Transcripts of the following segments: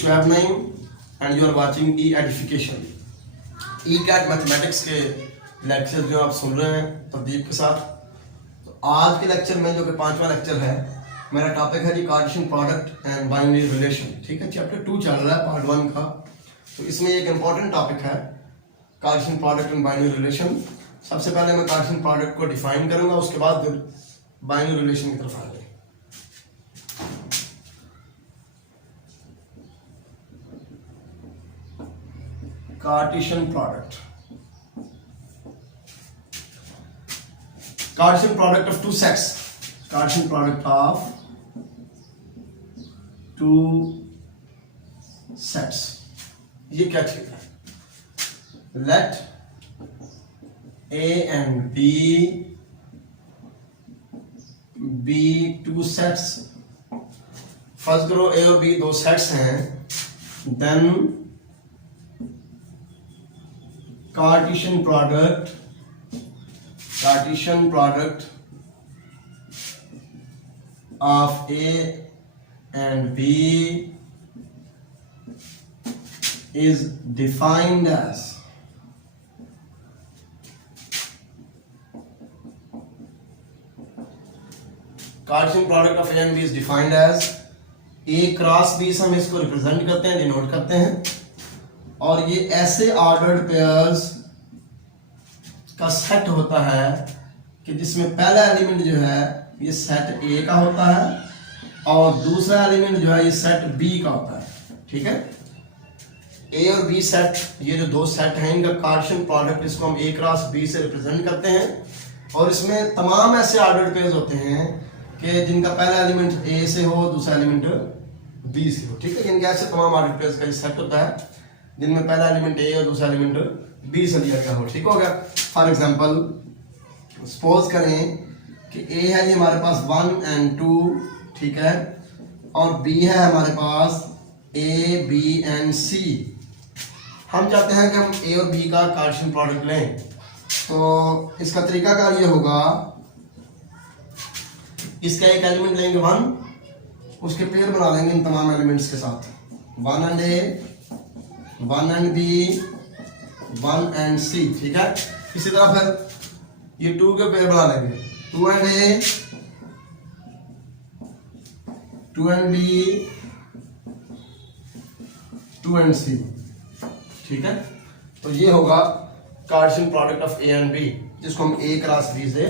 Schwab Naeem and you are watching E-Edification. E-CAT mathematics के lecture जो आप सुन रहे हैं प्रदीप के साथ। तो आज के लेक्चर में जो कि 5वां लेक्चर है, मेरा टॉपिक है जी Cartesian product and binary relation. ठीक है, चैप्टर 2 चल रहा है पार्ट 1 का। तो इसमें एक इम्पॉर्टेंट टॉपिक है Cartesian product and binary relation. सबसे पहले मैं कार्टेशियन प्रोडक्ट को डिफाइन करूंगा, उसके बाद फिर बाइनरी रिलेशन की तरफ आएंगे। Cartesian product of two sets. Cartesian product of two sets. ये क्या चीज है? Let A and B be two sets. फर्ज करो A और B दो सेट्स हैं, then Cartesian product of A and B is defined as Cartesian product of A and B is defined as A cross B से हम इसको represent करते हैं, डिनोट करते हैं। और ये ऐसे ऑर्डर्ड पेयर्स का सेट होता है कि जिसमें पहला एलिमेंट जो है ये सेट ए का होता है और दूसरा एलिमेंट जो है ये सेट बी का होता है। ठीक है, ए और बी सेट, ये जो दो सेट हैं इनका कार्टेशियन प्रोडक्ट, इसको हम ए क्रॉस बी से रिप्रेजेंट करते हैं। और इसमें तमाम ऐसे ऑर्डर्ड पेयर्स होते हैं कि जिनका पहला एलिमेंट ए से हो, दूसरा एलिमेंट बी से हो। ठीक है, इनके ऐसे तमाम ऑर्डर्ड पेयर्स का ये सेट होता है जिनमें पहला एलिमेंट ए और दूसरा एलिमेंट बी से लिया गया हो। ठीक हो गया। फॉर एग्जांपल सपोज करें कि ए है जी हमारे पास 1 and 2, ठीक है, और बी है हमारे पास ए बी एंड सी। हम चाहते हैं कि हम ए और बी का कार्टेशियन प्रोडक्ट लें, तो इसका तरीकाकार ये होगा, इसका एक एलिमेंट लेंगे 1, उसके पेयर बना लेंगे इन तमाम एलिमेंट्स के साथ, 1 and A, 1 and B, 1 and C। ठीक है, इसी तरह फिर ये 2 के पेयर बना लेंगे, 2 and A, 2 and B, 2 and C। ठीक है, तो ये होगा Cartesian product of A and B, जिसको हम A क्रॉस B से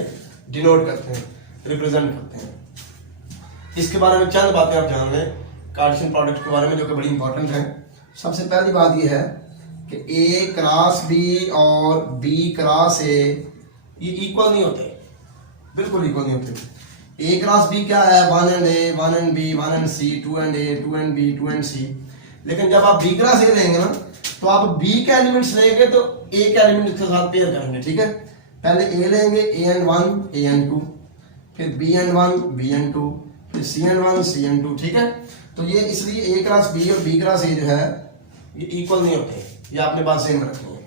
डिनोट करते हैं, रिप्रेजेंट करते हैं। इसके बारे में चंद बातें आप जान लें कार्टेशियन प्रोडक्ट के बारे में, जो कि बड़ी इंपॉर्टेंट है। सबसे पहली बात यह है कि A क्रॉस B और B क्रॉस A ये इक्वल नहीं होते, बिल्कुल इक्वल नहीं होते। A क्रॉस B क्या है? 1 and A, 1 and B, 1 and C, 2 and A, 2 and B, 2 and C। लेकिन जब आप B क्रॉस A लेंगे ना, तो आप B के एलिमेंट्स लेंगे तो A के एलिमेंट के साथ पेयर करेंगे। ठीक है, पहले A लेंगे, A and 1, A and 2, फिर B and 1, B and 2, फिर C and 1, C and 2। ठीक है, तो ये इसलिए A क्रॉस B और B क्रॉस A जो है ये इक्वल नहीं होते, ये आपने बात सेम रखनी है।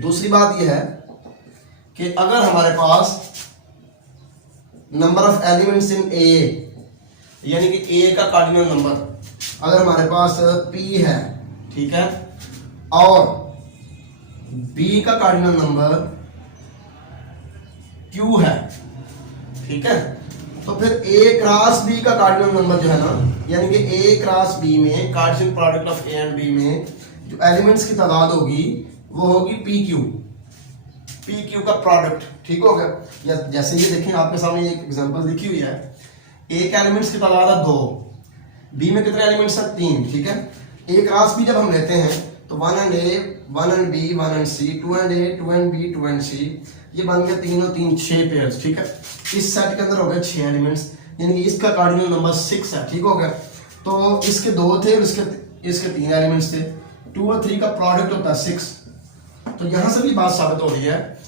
दूसरी बात ये है कि अगर हमारे पास number of elements in A, यानी कि A का कार्डिनल नंबर अगर हमारे पास P है, ठीक है, और B का कार्डिनल नंबर Q है, ठीक है, तो फिर A क्रॉस B का कार्डिनल नंबर जो है ना, यानी कि A क्रॉस B में Cartesian product of A and B में जो एलिमेंट्स की तादाद होगी वो होगी PQ का प्रोडक्ट। ठीक हो गया। जैसे ये देखें, आपके सामने एक एग्जांपल लिखी हुई है, A के एलिमेंट्स की तादाद है 2, B में कितने एलिमेंट्स हैं? 3। ठीक है, A क्रॉस B जब हम लेते हैं तो 1 and A, 1 and B, 1 and C, 2 and A, 2 and B, 2 and C, ये बन गए 3 और 3 6 पेयर्स। ठीक है, इस सेट के अंदर हो गए 6 एलिमेंट्स, यानी कि इसका कार्डिनल नंबर 6 है। ठीक हो गया। तो इसके 2 थे और इसके 3 एलिमेंट्स थे, 2 और 3 का प्रोडक्ट होता है 6। तो यहां से भी बात साबित हो रही है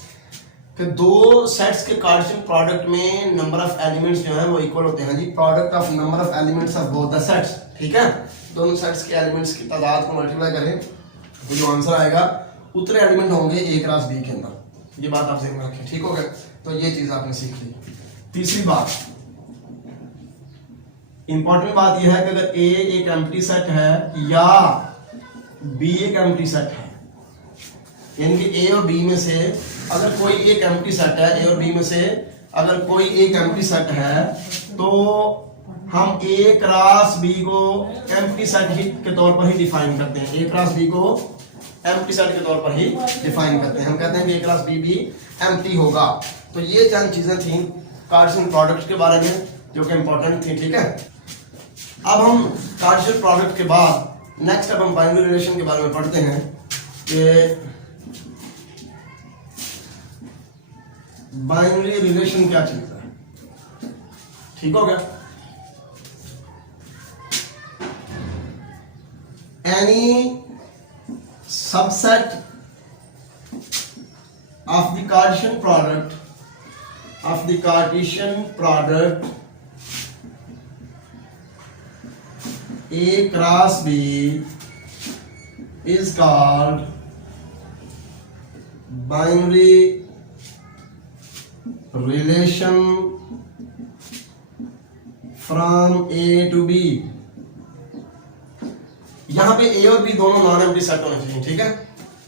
कि दो सेट्स के कार्टेशियन प्रोडक्ट में नंबर ऑफ एलिमेंट्स जो है वो इक्वल होते हैं जी, product of number of elements of both the sets. ठीक है, दोनों सेट्स के एलिमेंट्स की तादाद को मल्टीप्लाई करें तो जो आंसर आएगा उतने एलिमेंट होंगे A क्रॉस B के अंदर। ये बात आप ध्यान में रखें। ठीक हो गया, तो ये चीज आपने सीख ली। तीसरी बात, इंपॉर्टेंट बात यह है कि अगर ए एक एम्प्टी सेट है या बी एक एम्प्टी सेट है, यानी कि ए और बी में से अगर कोई एक एम्प्टी सेट है, ए और बी में से अगर कोई एक एम्प्टी सेट है, तो हम ए क्रॉस बी को एम्प्टी सेट ही के तौर पर ही डिफाइन करते हैं। ए क्रॉस बी को एम्प्टी सेट के तौर पर ही डिफाइन करते हैं। हम कहते हैं कि ए क्रॉस बी भी एम्प्टी होगा। तो ये चंद चीजें थी कार्टेशियन प्रोडक्ट के बारे में जो कि इंपॉर्टेंट थी, ठीक है। अब हम कार्टेशियन प्रोडक्ट के बाद नेक्स्ट अब हम बाइनरी रिलेशन के बारे में पढ़ते हैं कि बाइनरी रिलेशन क्या चीज है। ठीक हो गया। Any subset of the Cartesian product A cross B is called binary relation from A to B। यहां पे A और B दोनों नॉन एम्प्टी सेट होने चाहिए, ठीक है।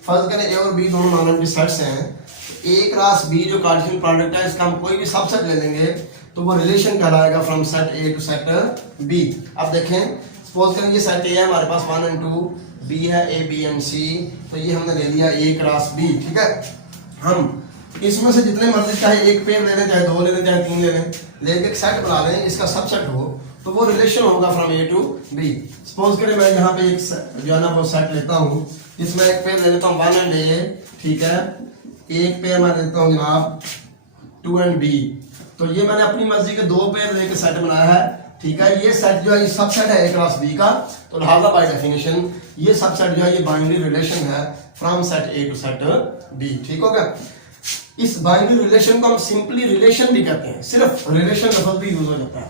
फर्ज करें A और B दोनों नॉन एम्प्टी सेट्स हैं, ए क्रॉस बी जो कार्टेशियन प्रोडक्ट है, इसका हम कोई भी सबसेट ले लेंगे तो वो रिलेशन कहलाएगा from set A to set B. अब देखें, सपोज करें ये सेट ए है हमारे पास 1 और 2, बी है ए बी एंड सी, तो ये हमने ले लिया ए क्रॉस बी, ठीक है। हम इसमें से जितने मर्जी चाहे एक पेयर ले लें, चाहे 2 ले लें, चाहे 3 ले लें, लेके एक सेट बना लें, इसका सबसेट हो तो वो रिलेशन होगा from A to B. Suppose करें मैं यहाँ पे एक जो है ना वो सेट लेता हूँ जिसमें एक पेयर ले लेता हूँ 1 एंड ए, ठीक है। एक पेयर मैं लेता हूँ जनाब 2 एंड बी। तो ये मैंने अपनी मर्जी के 2 पेयर लेके सेट बनाया है, ठीक है। ये सेट जो है ये सबसेट है ए क्रॉस बी का, तो लिहाजा बाय डेफिनेशन ये सबसेट जो है ये बाइनरी रिलेशन है from set A to set B. ठीक हो गया। इस बाइनरी रिलेशन को हम सिंपली रिलेशन भी कहते हैं, सिर्फ रिलेशन लफ्ज भी यूज हो जाता है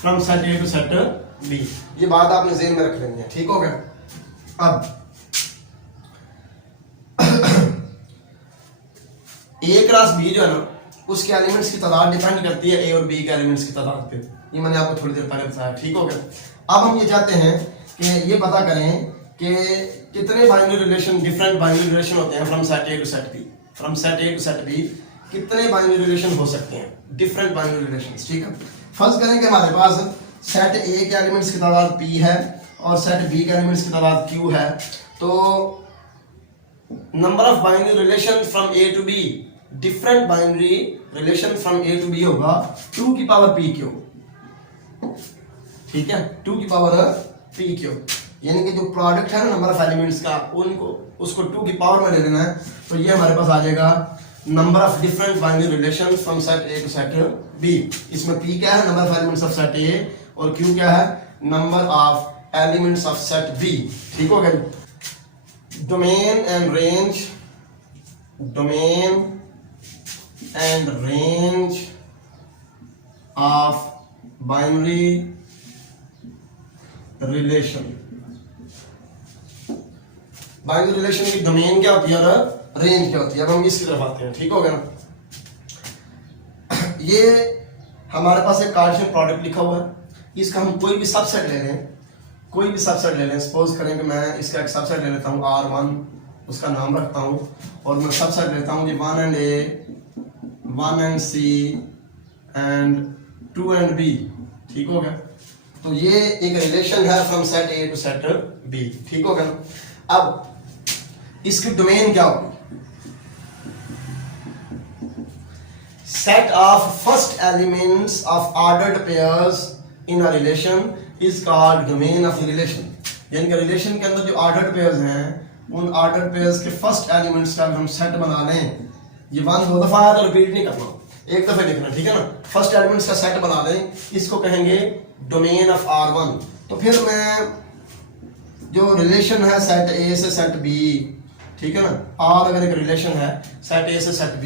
from set A to set B. ये बात आपने ज़हन में रख लेनी है, ठीक हो गया। अब ए क्रॉस बी जो है ना उसके एलिमेंट्स की तादाद डिपेंड करती है ए और बी के एलिमेंट्स की तादाद पे। ये मैंने आपको थोड़ी देर पहले बताया, ठीक हो गया। अब हम ये चाहते हैं कि ये पता करें कि कितने binary relation, different binary relation होते हैं from set A to set B. From set A to set B कितने बाइनरी रिलेशन हो सकते हैं, डिफरेंट बाइनरी रिलेशंस, ठीक है। फर्ज करें कि हमारे पास सेट ए के एलिमेंट्स की तादाद p है और सेट बी के एलिमेंट्स की तादाद q है, तो number of binary relation from A to B, different binary relation from A to B होगा 2 की पावर p क्यू, ठीक है। 2 की पावर p क्यू, यानी कि जो प्रोडक्ट है ना नंबर ऑफ एलिमेंट्स का, उनको उसको 2 की पावर में ले लेना है, तो ये हमारे पास आ जाएगा number of different binary relation from set A to set B. इसमें p क्या है, number of elements of set A, और q क्या है, number of elements of set B. ठीक हो गया। domain and range of binary relation। Binary relation की डोमेन क्या होती है और रेंज क्या होती है। अब हम इसकी तरफ आते हैं, ठीक हो गया। ये हमारे पास एक कार्टेशियन प्रोडक्ट लिखा हुआ है, इसका हम कोई भी सबसेट ले लें, कोई भी सबसेट ले लें। सपोज करें कि मैं इसका एक सबसेट ले लेता हूँ R1, उसका नाम रखता हूँ, और मैं सबसेट लेता हूँ G 1 and A, 1 and C and 2 and B। ठीक हो गया। तो ये एक रिलेशन है from set A to set B। ठीक हो गया। अब इसकी डोमेन क्या होगी, set of first elements of ordered pairs in a relation is called domain of the relation। यानी कि रिलेशन के अंदर जो ordered pairs हैं, उन ordered pairs के first elements का हम सेट बना लें, ये 1 2 दफा है तो रिपीट नहीं करना, एक दफे लिखना, ठीक है ना। फर्स्ट एलिमेंट्स का सेट बना लें, इसको कहेंगे डोमेन ऑफ R1। तो फिर मैं जो रिलेशन है सेट A से सेट B, ठीक है ना, और अगर एक रिलेशन है सेट A से सेट B,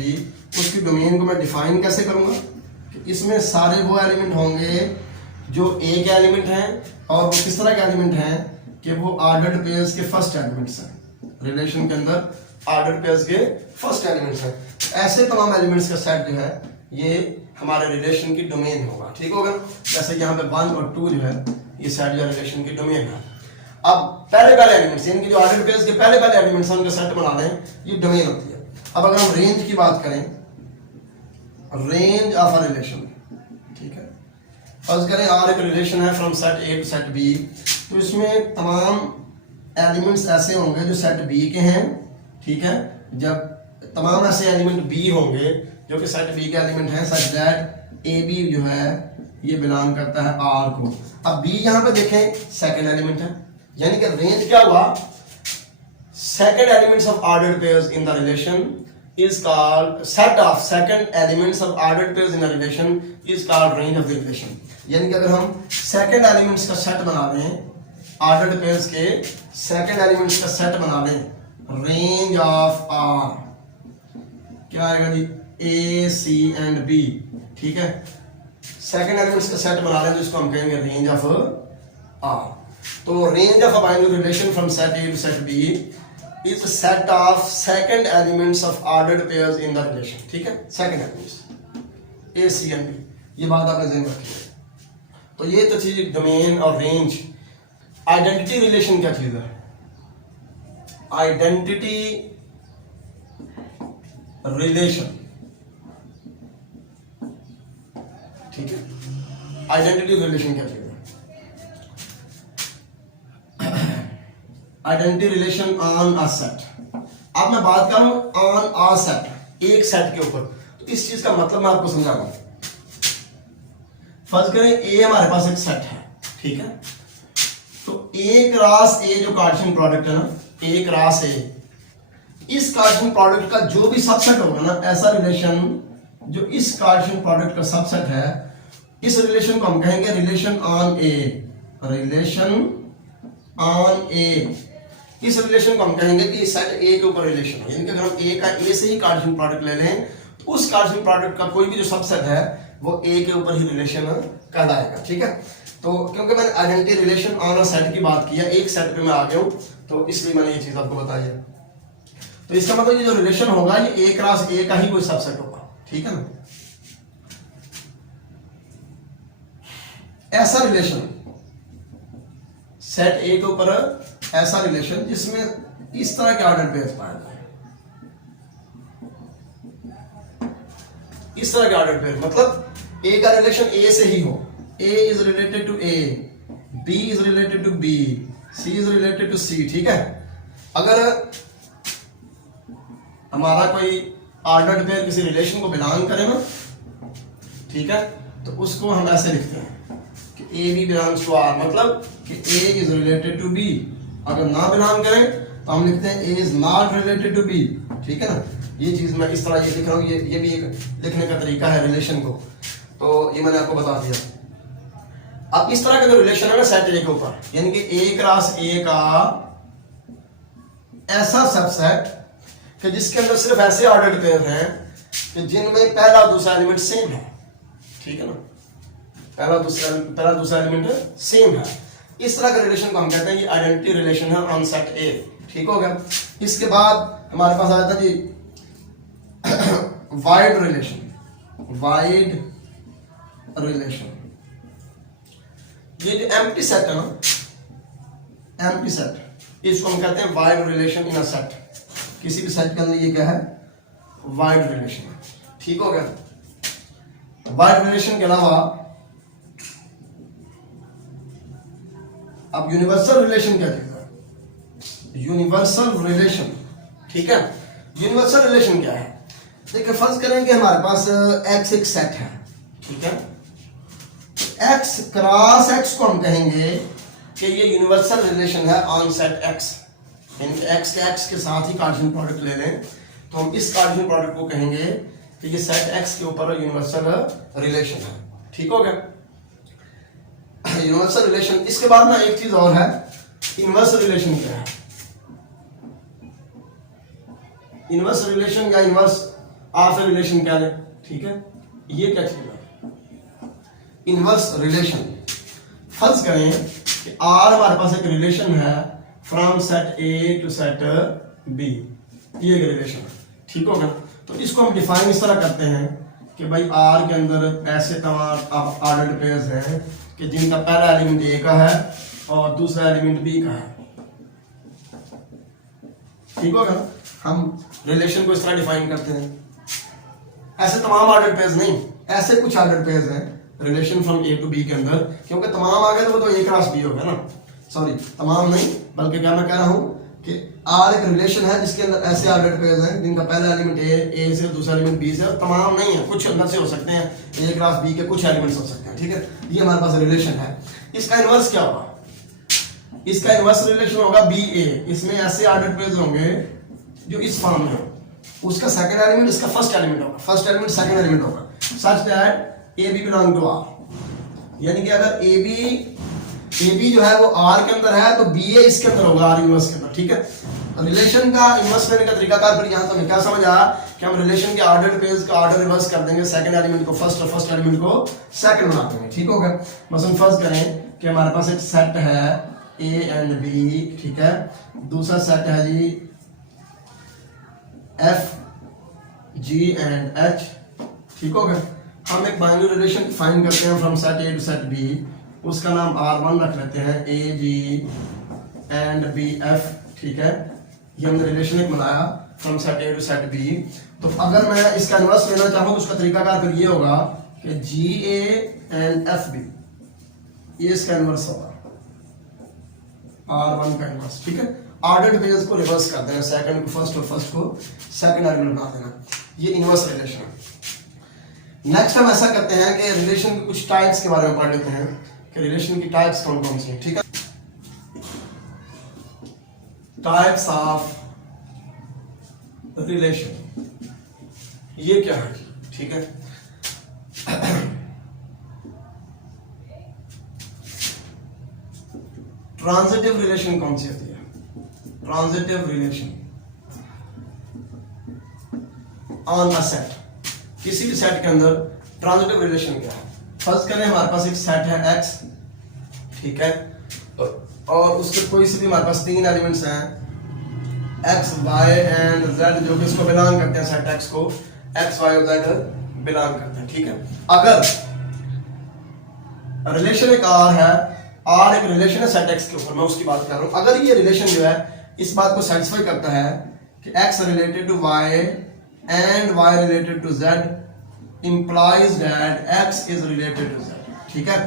उसकी डोमेन को मैं डिफाइन कैसे करूंगा कि इसमें सारे वो एलिमेंट होंगे जो A के एलिमेंट हैं, और वो किस तरह के एलिमेंट हैं कि वो ऑर्डर्ड पेयर्स के फर्स्ट एलिमेंट्स हैं। रिलेशन के अंदर ऑर्डर्ड पेयर्स के फर्स्ट एलिमेंट्स हैं। ऐसे तमाम एलिमेंट्स का सेट जो है ये हमारे रिलेशन की डोमेन होगा, ठीक होगा। जैसे यहाँ पे 1 और 2 जो है ये सेट या रिलेशन की डोमेन है। अब पहले एलिमेंट्स, इनकी जो ऑर्डर पेयर्स के पहले एलिमेंट्स हैं उनका सेट बना दें, ये डोमेन होती है। अब अगर हम रेंज की बात करें, रेंज ऑफ अ रिलेशन, ठीक है, फर्ज करें आर एक रिलेशन है from set A to set B, तो इसमें तमाम एलिमेंट्स ऐसे होंगे जो सेट बी के हैं, ठीक है। जब तमाम ऐसे एलिमेंट बी होंगे जो कि सेट बी के एलिमेंट हैं, सच दैट ए बी जो है ये बिलोंग करता है आर को। अब बी यहाँ पे देखें सेकंड एलिमेंट है, यानी कि रेंज क्या हुआ, second elements of ordered pairs in the relation is called set of second elements of ordered pairs in a relation is called range of the relation। यानी कि अगर हम सेकंड एलिमेंट्स का सेट बना रहे हैं, ऑर्डर्ड पेयर्स के second elements का सेट बना रहे हैं, रेंज ऑफ आर क्या आएगा जी, ए सी एंड बी, ठीक है। सेकंड एलिमेंट्स का सेट बना रहे हैं तो इसको हम कहेंगे रेंज ऑफ आर। तो range of a binary relation from set A to set B is a set of second elements of ordered pairs in the relation, ठीक है, second elements A, C and B, ये बात आपने ध्यान रखी है। तो ये तो चीज डोमेन और रेंज। आइडेंटिटी रिलेशन क्या चीज है, आइडेंटिटी रिलेशन, ठीक है, आइडेंटिटी रिलेशन क्या चीज है, identity relation on a set. अब मैं बात करूं ऑन अ सेट, एक सेट के ऊपर, तो इस चीज का मतलब मैं आपको समझाऊंगा। फर्ज करें ए हमारे पास एक सेट है, ठीक है, तो ए क्रॉस ए जो कार्टेशियन प्रोडक्ट है ना, ए क्रॉस ए, इस कार्टेशियन प्रोडक्ट का जो भी सबसेट होगा ना, ऐसा रिलेशन जो इस कार्टेशियन प्रोडक्ट का सबसेट है, इस रिलेशन को हम कहेंगे relation on A, relation on A. इस रिलेशन को हम कहेंगे कि सेट ए के ऊपर रिलेशन है, यानी कि अगर हम ए का ए से ही कार्टेशियन प्रोडक्ट ले लें तो उस कार्टेशियन प्रोडक्ट का कोई भी जो सबसेट है वो ए के ऊपर ही रिलेशन कहलाएगा, ठीक है। तो क्योंकि मैंने identity relation on a set की बात किया, एक सेट पे मैं आ गया हूं, तो इसलिए मैंने ये चीज आपको बताई है। तो इसका मतलब ये जो रिलेशन होगा ये ए क्रॉस ए का ही कोई सबसेट होगा, ठीक है ना। ऐसा रिलेशन सेट ए के ऊपर, ऐसा रिलेशन जिसमें इस तरह के ऑर्डर पेयर्स पाए जाए, इस तरह के ऑर्डर पेयर, मतलब ए का रिलेशन ए से ही हो, A is related to A, B is related to B, C is related to C, ठीक है। अगर हमारा कोई ऑर्डर्ड पेयर किसी रिलेशन को बिलोंग करे ना, ठीक है, तो उसको हम ऐसे लिखते हैं कि A B belongs to R, मतलब कि A is related to B. अगर ना बिलोंग करें तो हम लिखते हैं A is not related to B, ठीक है ना। ये चीज मैं इस तरह ये लिख रहा हूँ, ये भी एक लिखने का तरीका है रिलेशन को, तो ये मैंने आपको बता दिया। अब इस तरह का जो रिलेशन है ना सेट ए के ऊपर, यानी कि ए क्रॉस ए का ऐसा सबसेट कि जिसके अंदर सिर्फ ऐसे ऑर्डर्ड पेयर हैं कि जिनमें पहला और दूसरा एलिमेंट सेम है, ठीक है ना, पहला दूसरा एलिमेंट सेम है, इस तरह का रिलेशन को हम कहते हैं ये आइडेंटिटी रिलेशन है ऑन सेट ए, ठीक हो गया। इसके बाद हमारे पास आया था जी वाइड रिलेशन, वाइड रिलेशन। ये जो एम्प्टी सेट है ना, एम्प्टी सेट, इसको हम कहते हैं wide relation in a set. किसी भी सेट के अंदर ये क्या है, वाइड रिलेशन, ठीक हो गया। वाइड रिलेशन के अलावा अब यूनिवर्सल रिलेशन क्या कहता है, यूनिवर्सल रिलेशन, ठीक है। यूनिवर्सल रिलेशन क्या है, देखिए फर्ज करें कि हमारे पास एक्स एक सेट है, ठीक है, एक्स क्रॉस एक्स को हम कहेंगे कि ये यूनिवर्सल रिलेशन है ऑन सेट एक्स, यानी कि एक्स के एक्स के साथ ही कार्टेशियन प्रोडक्ट ले लें तो हम इस कार्टेशियन प्रोडक्ट को कहेंगे कि ये सेट एक्स के ऊपर यूनिवर्सल रिलेशन है, ठीक हो गया, यूनिवर्सल रिलेशन। इसके बाद ना एक चीज और है, इनवर्स रिलेशन क्या है, इनवर्स रिलेशन या इनवर्स ऑफ रिलेशन क्या है, ठीक है, ये क्या चीज है, इनवर्स रिलेशन। फर्ज करें कि आर हमारे पास एक रिलेशन है from set A to set B, ये एक रिलेशन है, ठीक होगा। तो इसको हम डिफाइन इस तरह करते हैं कि भाई आर के अंदर ऐसे तमाम ऑर्डर्ड पेयर्स हैं कि जिनका पहला एलिमेंट ए का है और दूसरा एलिमेंट बी का है। ठीक होगा ना? हम रिलेशन को इस तरह डिफाइन करते हैं। ऐसे तमाम ऑर्डर्ड पेयर्स नहीं, ऐसे कुछ ऑर्डर्ड पेयर्स हैं relation from A to B के अंदर, क्योंकि तमाम आ गए तो वो तो ए क्रॉस बी होगा ना, सॉरी तमाम नहीं, बल्कि क्या मैं कह रहा हूं कि आर एक रिलेशन है जिसके अंदर ऐसे ऑर्डर्ड पेयर्स हैं जिनका पहला एलिमेंट ए से, दूसरा एलिमेंट बी से, और तमाम नहीं है, कुछ अंदर से हो सकते हैं, ए क्रॉस बी के कुछ एलिमेंट्स हो सकते हैं। ठीक है, ये हमारे पास रिलेशन है। इसका इनवर्स क्या होगा? इसका इनवर्स रिलेशन होगा बी ए। इसमें ऐसे ऑर्डर्ड पेयर्स होंगे जो इस फॉर्म में हो, उसका सेकंड एलिमेंट इसका फर्स्ट एलिमेंट होगा, फर्स्ट एलिमेंट सेकंड एलिमेंट होगा, such that A B belong to R. यानी कि अगर ए बी जो है वो आर के अंदर है तो बी ए इसके अंदर होगा, आर इनवर्स के अंदर। ठीक है, रिलेशन का इनवर्स लेने का तरीकाकार फिर यहाँ तो क्या समझ आया कि हम रिलेशन के ऑर्डर्ड पेयर्स का ऑर्डर रिवर्स कर देंगे, सेकंड एलिमेंट को फर्स्ट और फर्स्ट एलिमेंट को सेकंड बना देंगे। ठीक होगा? मसलन फर्ज करें कि हमारे पास एक सेट है ए एंड बी, ठीक है, दूसरा सेट है G F G and H. ठीक होगा? हम एक बाइनरी रिलेशन डिफाइन करते हैं from set A to set B, उसका नाम R1 रख लेते हैं, A G and B F. ठीक है, ये हमने रिलेशन एक बनाया from set A to set B. तो अगर मैं इसका इनवर्स लेना चाहूँ तो उसका तरीकाकार फिर ये होगा कि जी ए एंड एफ बी, ये इसका इनवर्स होगा, R1 का इनवर्स। ठीक है, ऑर्डर्ड पेयर्स को रिवर्स कर देना, सेकंड को फर्स्ट और फर्स्ट को सेकंड एलिमेंट बना देना, ये इनवर्स रिलेशन है। नेक्स्ट हम ऐसा करते हैं कि रिलेशन के कुछ टाइप्स के बारे में पढ़ लेते हैं कि रिलेशन की टाइप्स कौन कौन सी हैं। ठीक है, टाइप्स ऑफ रिलेशन, ये क्या है? ठीक है, ट्रांजिटिव रिलेशन कौन सी होती है? Transitive relation on a set, किसी भी सेट के अंदर ट्रांजिटिव रिलेशन क्या है? फर्स्ट करें हमारे पास एक सेट है एक्स, ठीक है, और उसके कोई से भी हमारे पास तीन एलिमेंट्स हैं एक्स वाई एंड जेड, जो कि इसको बिलोंग करते हैं, सेट एक्स को एक्स वाई और जेड बिलोंग करते हैं। ठीक है, अगर रिलेशन एक आर है, आर एक रिलेशन है सेट एक्स के ऊपर, मैं उसकी बात कर रहा हूं, अगर ये रिलेशन जो है इस बात को सेटिस्फाई करता है कि X related to Y and y related to z implies that x is related to z। ठीक है,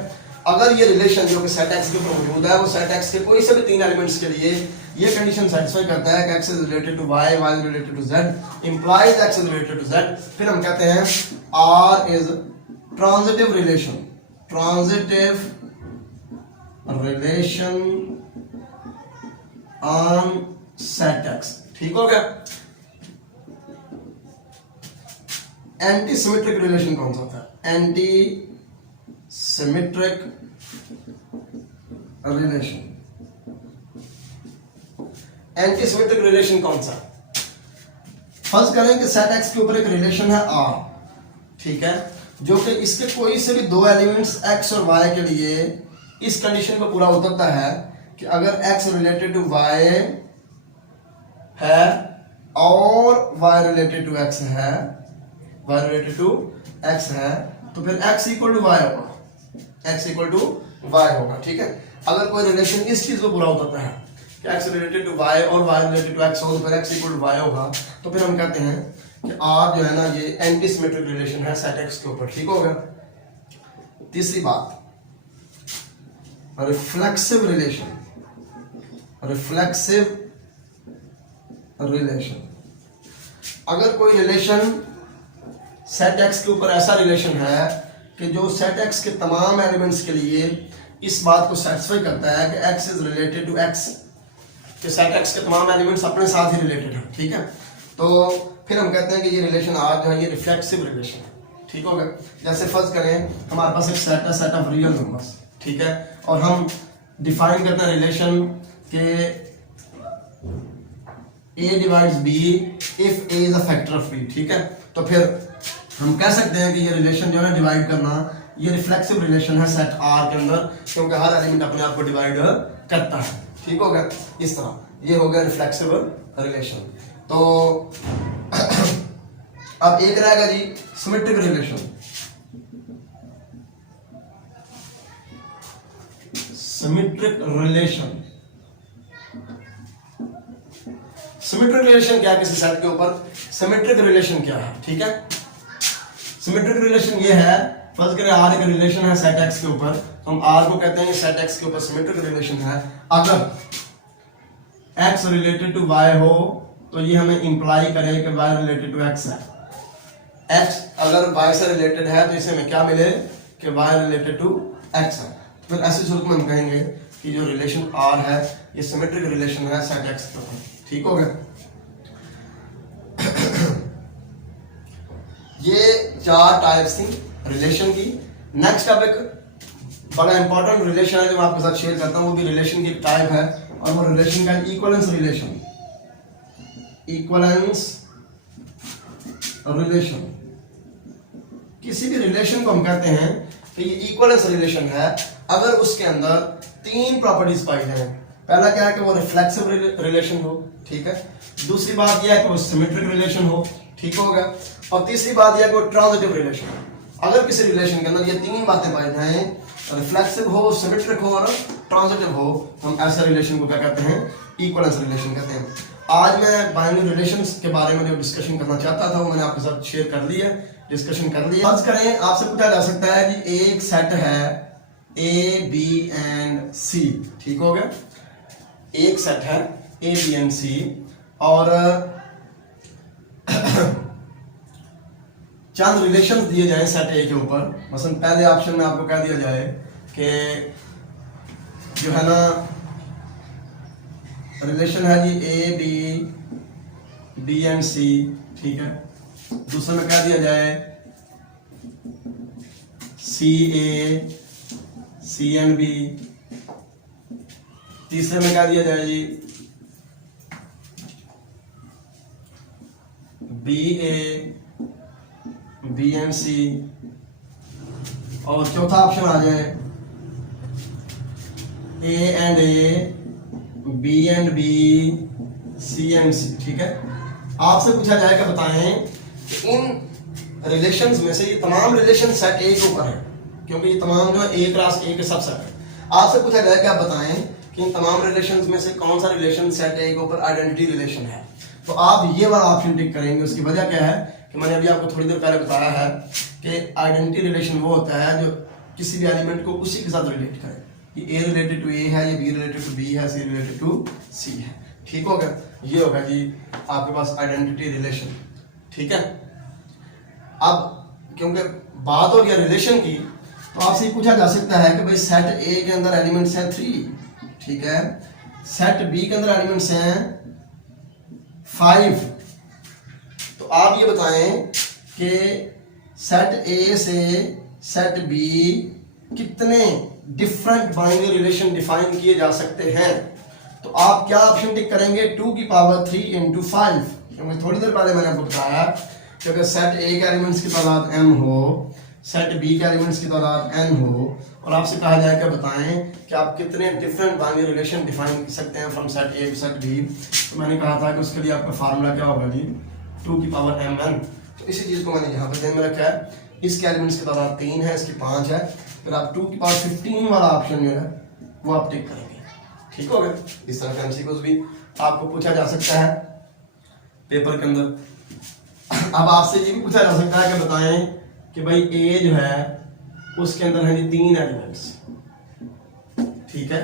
अगर ये रिलेशन जो कि सेट x के ऊपर मौजूद है वो सेट x के कोई से भी तीन एलिमेंट्स के लिए ये कंडीशन सेटिस्फाई करता है कि x is related to y, y is related to z, implies x is related to z, फिर हम कहते हैं R is transitive relation, transitive relation on set x। ठीक हो गया? एंटी सिमेट्रिक रिलेशन कौन सा होता है? Anti symmetric relation, anti symmetric relation कौन सा? फर्स्ट करें कि सेट एक्स के ऊपर एक रिलेशन है आर, ठीक है, जो कि इसके कोई से भी दो एलिमेंट्स एक्स और वाई के लिए इस कंडीशन को पूरा उतरता है कि अगर एक्स रिलेटेड टू वाई है और वाई रिलेटेड टू एक्स है, y रिलेटेड टू x है, तो फिर x इक्वल टू y होगा, x इक्वल टू y होगा। ठीक है, अगर कोई रिलेशन इस चीज को पूरा उतरता है कि x रिलेटेड टू y और y रिलेटेड टू x हो तो फिर x इक्वल टू y होगा, तो फिर हम कहते हैं कि R जो है ना ये एंटी सिमेट्रिक रिलेशन है सेट x के ऊपर। ठीक हो गया? तीसरी बात, रिफ्लेक्सिव रिलेशन, रिफ्लेक्सिव रिलेशन, अगर कोई रिलेशन सेट एक्स के ऊपर ऐसा रिलेशन है कि जो सेट एक्स के तमाम एलिमेंट्स के लिए इस बात को सेटिस्फाई करता है कि X is related to X, कि सेट एक्स के तमाम एलिमेंट्स अपने साथ ही रिलेटेड हैं। ठीक है, तो फिर हम कहते हैं कि ये रिलेशन आज जो है ये रिफ्लेक्सिव रिलेशन है। ठीक होगा? जैसे फर्ज करें हमारे पास एक सेट है, सेट ऑफ रियल नंबर्स, ठीक है, और हम डिफाइन करते हैं रिलेशन के a divides b if a is a factor of b। ठीक है, तो फिर हम कह सकते हैं कि ये रिलेशन जो है डिवाइड करना, ये रिफ्लेक्सिव रिलेशन है सेट R के अंदर, क्योंकि हर एलिमेंट अपने आप को डिवाइड करता है। ठीक हो गया? इस तरह ये हो गया रिफ्लेक्सिव रिलेशन। तो अब एक रहेगा जी symmetric relation. Symmetric relation, symmetric relation क्या है किसी सेट के ऊपर, सिमेट्रिक रिलेशन क्या है, ठीक है। सिमेट्रिक रिलेशन ये है, फर्स्ट करें आर एक रिलेशन है सेट एक्स के ऊपर, तो हम आर को कहते हैं सेट एक्स के ऊपर सिमेट्रिक रिलेशन है। अगर एक्स रिलेटेड टू वाई हो तो ये हमें इंप्लाई करे कि वाई रिलेटेड टू एक्स है। एक्स अगर वाई से रिलेटेड है तो इसे हमें क्या मिले कि वाई रिलेटेड टू एक्स है। फिर ऐसी सूरत में हम कहेंगे कि जो रिलेशन आर है ये सिमेट्रिक रिलेशन है सेट एक्स के ऊपर, ठीक हो गया। ये 4 टाइप्स थी रिलेशन की। नेक्स्ट अब एक बड़ा इंपॉर्टेंट रिलेशन है जो मैं आपके साथ शेयर करता हूँ, वो भी रिलेशन की टाइप है और वो रिलेशन का इक्वलेंस रिलेशन। इक्वलेंस रिलेशन, किसी भी रिलेशन को हम कहते हैं कि ये इक्वलेंस रिलेशन है अगर उसके अंदर 3 प्रॉपर्टीज पाई जाए। पहला क्या है कि वो रिफ्लेक्सिव रिलेशन हो, ठीक है। दूसरी बात यह है कि वो सिमेट्रिक रिलेशन हो, ठीक हो गया। और तीसरी बात यह है कि वो ट्रांजिटिव रिलेशन हो। अगर किसी रिलेशन के अंदर ये 3 बातें पाई जाएं, रिफ्लेक्सिव हो, सिमेट्रिक हो और ट्रांजिटिव हो, तो हम ऐसे रिलेशन को क्या कहते हैं, इक्वलेंस रिलेशन कहते हैं। आज मैं बाइनरी रिलेशंस के बारे में जो डिस्कशन करना चाहता था वो मैंने आपके साथ शेयर कर लिया, डिस्कशन कर लिया। फर्ज करें आपसे पूछा जा सकता है कि एक सेट है ए बी एंड सी, ठीक हो गया। एक सेट है ए बी एंड सी और चंद रिलेशंस दिए जाए सेट ए के ऊपर। मसलन पहले ऑप्शन में आपको कह दिया जाए कि जो है ना रिलेशन है जी ए बी एंड सी, ठीक है। दूसरे में कह दिया जाए सी ए सी एंड बी। तीसरे में कह दिया जाए जी B A B and C. और चौथा ऑप्शन आ जाए A B and B C and C, ठीक है। आपसे पूछा जाएगा बताएं कि इन रिलेशंस में से ये तमाम रिलेशन सेट ए के ऊपर है, क्योंकि ये तमाम जो है ए क्रॉस ए के सबसेट है। आपसे पूछा जाएगा आप बताएं कि इन तमाम रिलेशंस में से कौन सा रिलेशन सेट ए के ऊपर आइडेंटिटी रिलेशन है। तो आप ये वाला ऑप्शन टिक करेंगे। उसकी वजह क्या है कि मैंने अभी आपको थोड़ी देर पहले बताया है कि आइडेंटिटी रिलेशन वो होता है जो किसी भी एलिमेंट को उसी के साथ रिलेट करे। ये ए रिलेटेड टू ए है, ये बी रिलेटेड टू बी है, सी रिलेटेड टू सी है, ठीक हो गया। ये होगा जी आपके पास आइडेंटिटी रिलेशन, ठीक है। अब क्योंकि बात हो गया रिलेशन की, तो आपसे पूछा जा सकता है कि भाई सेट ए के अंदर एलिमेंट्स हैं 3, ठीक है। सेट बी के अंदर एलिमेंट्स हैं 5। तो आप ये बताएं कि सेट ए से सेट बी कितने डिफरेंट बाइनरी रिलेशन डिफाइन किए जा सकते हैं। तो आप क्या ऑप्शन टिक करेंगे, 2 की पावर 3 इंटू 5। क्योंकि थोड़ी देर पहले मैंने आपको बताया कि अगर सेट ए के एलिमेंट्स की तादाद m हो, सेट बी के एलिमेंट्स की तादाद n हो, और आपसे कहा जाए कि बताएं कि आप कितने डिफरेंट बाइनरी रिलेशन डिफाइन कर सकते हैं from set A to set B. तो मैंने कहा था कि उसके लिए आपका फार्मूला क्या होगा जी, 2 की पावर mn। तो इसी चीज़ को मैंने यहाँ पर ध्यान में रखा है। इसके एलिमेंट्स की तादाद 3 है, इसकी 5 है। फिर आप 2 की पावर 15 वाला ऑप्शन जो है वो आप टिक करेंगे, ठीक हो गया। इस तरह का एमसीक्यूज भी आपको पूछा जा सकता है पेपर के अंदर। अब आपसे ये भी पूछा जा सकता है कि बताएं कि भाई ए जो है उसके अंदर है 3 एलिमेंट्स, ठीक है।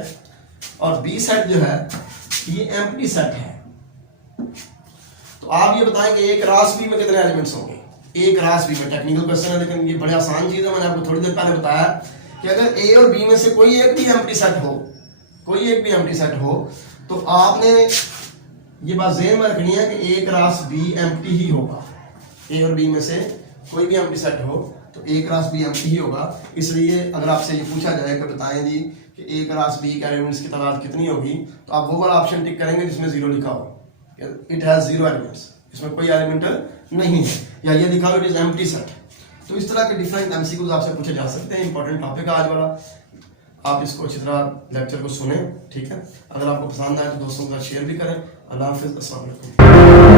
और बी सेट जो है ये एम्प्टी सेट है। तो आप ये बताएं कि ए क्रॉस बी में कितने एलिमेंट्स होंगे। ए क्रॉस बी में टेक्निकल क्वेश्चन है लेकिन ये बड़ी आसान चीज है। मैंने आपको थोड़ी देर पहले बताया कि अगर ए और बी में से कोई एक भी एम्प्टी सेट हो, कोई एक भी एम्प्टी सेट हो, तो आपने ये बात ज़हन में रखनी है कि ए क्रॉस बी एम्प्टी ही होगा। ए और बी में से कोई भी एम्प्टी सेट हो तो ए क्रॉस बी एम्प्टी ही होगा। इसलिए अगर आपसे ये पूछा जाए कि बताएं जी कि ए क्रॉस बी के एलिमेंट्स की तादाद कितनी होगी, तो आप वो वाला ऑप्शन टिक करेंगे जिसमें 0 लिखा हो, इट हैज 0 एलिमेंट्स, इसमें कोई एलिमेंट नहीं है, या ये लिखा हो इट इज एम्प्टी सेट। तो इस तरह के डिफरेंट एमसीक्यूज आपसे पूछे जा सकते हैं। इंपॉर्टेंट टॉपिक है आज वाला, आप इसको अच्छी तरह लेक्चर को सुने, ठीक है। अगर आपको पसंद आए तो दोस्तों के साथ शेयर भी करें। अल्लाह हाफिज़, अस्सलाम वालेकुम।